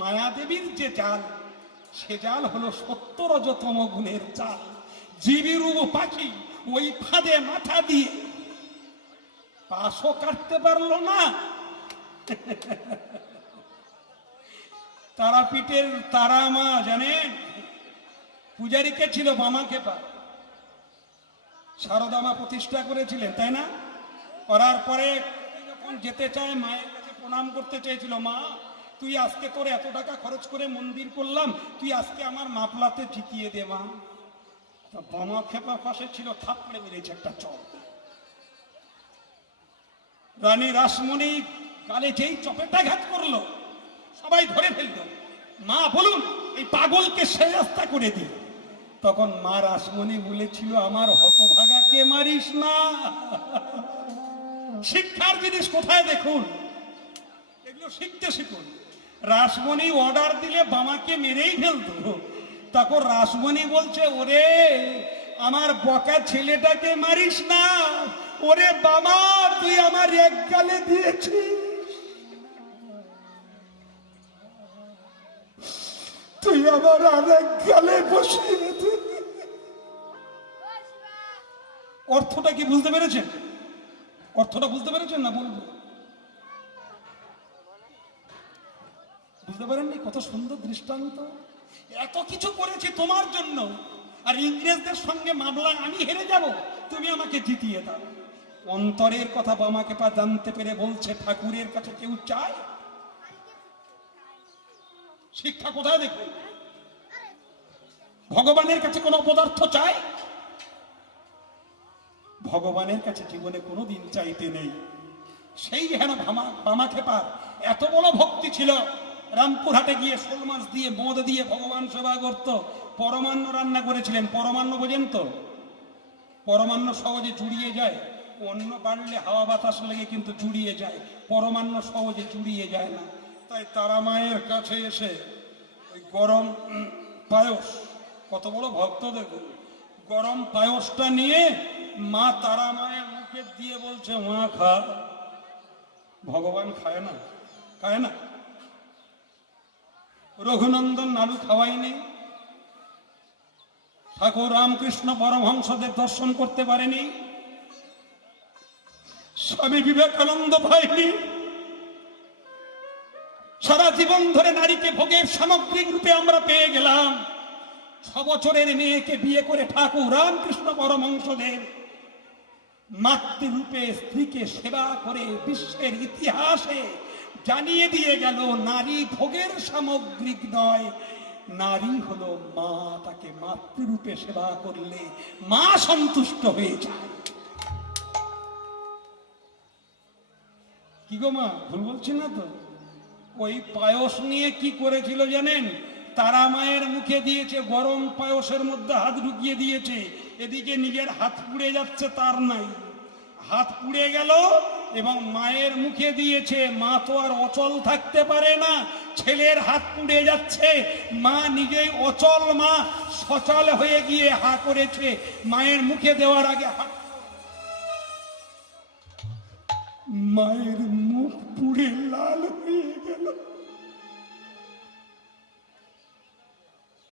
মায়াদেবীর যে জাল, সে জাল হলো 70 গুণের জাল। জীবিরূপ পাখি ওই ফাঁদে মাথা দিয়ে পাশও কাটতে পারলো না। তারাপীঠের তারা মা জানেন পূজারীকে ছিল বামাক্ষেপা, শারদা মা প্রতিষ্ঠা করেছিলেন, তাই না? করার পরে যখন যেতে চায় মায়ের কাছে প্রণাম করতে চেয়েছিল, মা তুই আজকে তোর এত টাকা খরচ করে মন্দির করলাম, তুই আজকে আমার মাপলাতে জিতিয়ে দে মা। বামাক্ষেপার পাশে ছিল, থাপড়ে মেরেছে একটা চপ। রানী রাসমণি গালে যেই চপেটাঘাত করলো, সবাই ধরে ফেললো, মা বলুন এই পাগলকে সে রাস্তা করে দিই। তখন মা রাসমণি বলেছিল, আমার হতভাগাকে মারিস না। শিক্ষার জিনিস কোথায় দেখুন, এগুলো শিখতে শিখুন। রাসমণি অর্ডার দিলে বামাকে মেরেই ফেলতো, তখন রাসমণি বলছে, ওরে আমার বকা ছেলেটাকে মারিস না, ওরে বামা তুই আমার এক গালে দিয়েছিস, তুই আমার আরেক গালে বসিয়ে দে। অর্থটা কি বুঝতে পেরেছেন? অর্থটা বুঝতে পেরেছেন না বলবো? বুঝতে পারেননি? কত সুন্দর দৃষ্টান্ত। এত কিছু করেছি তোমার জন্য, আর ইংরেজদের সঙ্গে মামলা আমি হেরে যাব, তুমি আমাকে জিতিয়ে দাও। অন্তরের কথা বামাক্ষেপা জানতে পেরে বলছে, ঠাকুরের কাছে কেউ চায়? শিক্ষা কোথায় দেখুন? ভগবানের কাছে কোনো পদার্থ চায়? ভগবানের কাছে জীবনে কোনোদিন চাইতে নেই। সেই হেন বামাক্ষেপার এত বড় ভক্তি ছিল, রামপুরহাটে গিয়ে শোল মাছ দিয়ে মদ দিয়ে ভগবান সেবা করত। পরমান্ন রান্না করেছিলেন। পরমান্ন বোঝেন তো? পরমান্ন সহজে জুড়িয়ে যায়, অন্য বাড়লে হাওয়া বাতাস লেগে কিন্তু জুড়িয়ে যায়, পরমান্ন সহজে জুড়িয়ে যায় না। তাই তারা মায়ের কাছে এসে ওই গরম পায়স, কত বড় ভক্ত দেখুন, গরম পায়সটা নিয়ে মা তারা মায়ের মুখে দিয়ে বলছে, মা খা। ভগবান খায় না? খায় না? রঘুনন্দন নাড়ু খাওয়াইনি, ঠাকুর রামকৃষ্ণ পরমহংসদেব দর্শন করতে পারেনি, স্বামী বিবেকানন্দ পায়নি। সারা জীবন ধরে নারীকে ভোগের সামগ্রিক রূপে আমরা পেয়ে গেলাম। 6 বছরের মেয়েকে বিয়ে করে ঠাকুর রামকৃষ্ণ পরমহংসদেব মাতৃরূপে স্ত্রীকে সেবা করে বিশ্বের ইতিহাসে জানিয়ে দিয়ে গেল, নারী ভোগের সামগ্রিক নয়, নারী হলো মা। তাকে মাতৃরূপে সেবা করলে মা সন্তুষ্ট হয়ে যায়। কি গো মা, ভুল বলছি না তো? ওই পায়স নিয়ে কি করেছিল জানেন? তারা মায়ের মুখে দিয়েছে, গরম পায়সের মধ্যে হাত ঢুকিয়ে দিয়েছে, এদিকে নিজের হাত পুড়ে যাচ্ছে, তার নাই, হাত পুড়ে গেল এবং মায়ের মুখে দিয়েছে। মা তো আর অচল থাকতে পারে না, ছেলের হাত পুড়ে যাচ্ছে, মা নিজেই অচল, মা সচল হয়ে গিয়ে হা করেছে। মায়ের মুখে দেওয়ার আগে হাত, মায়ের মুখ পুড়ে লাল হয়ে গেল।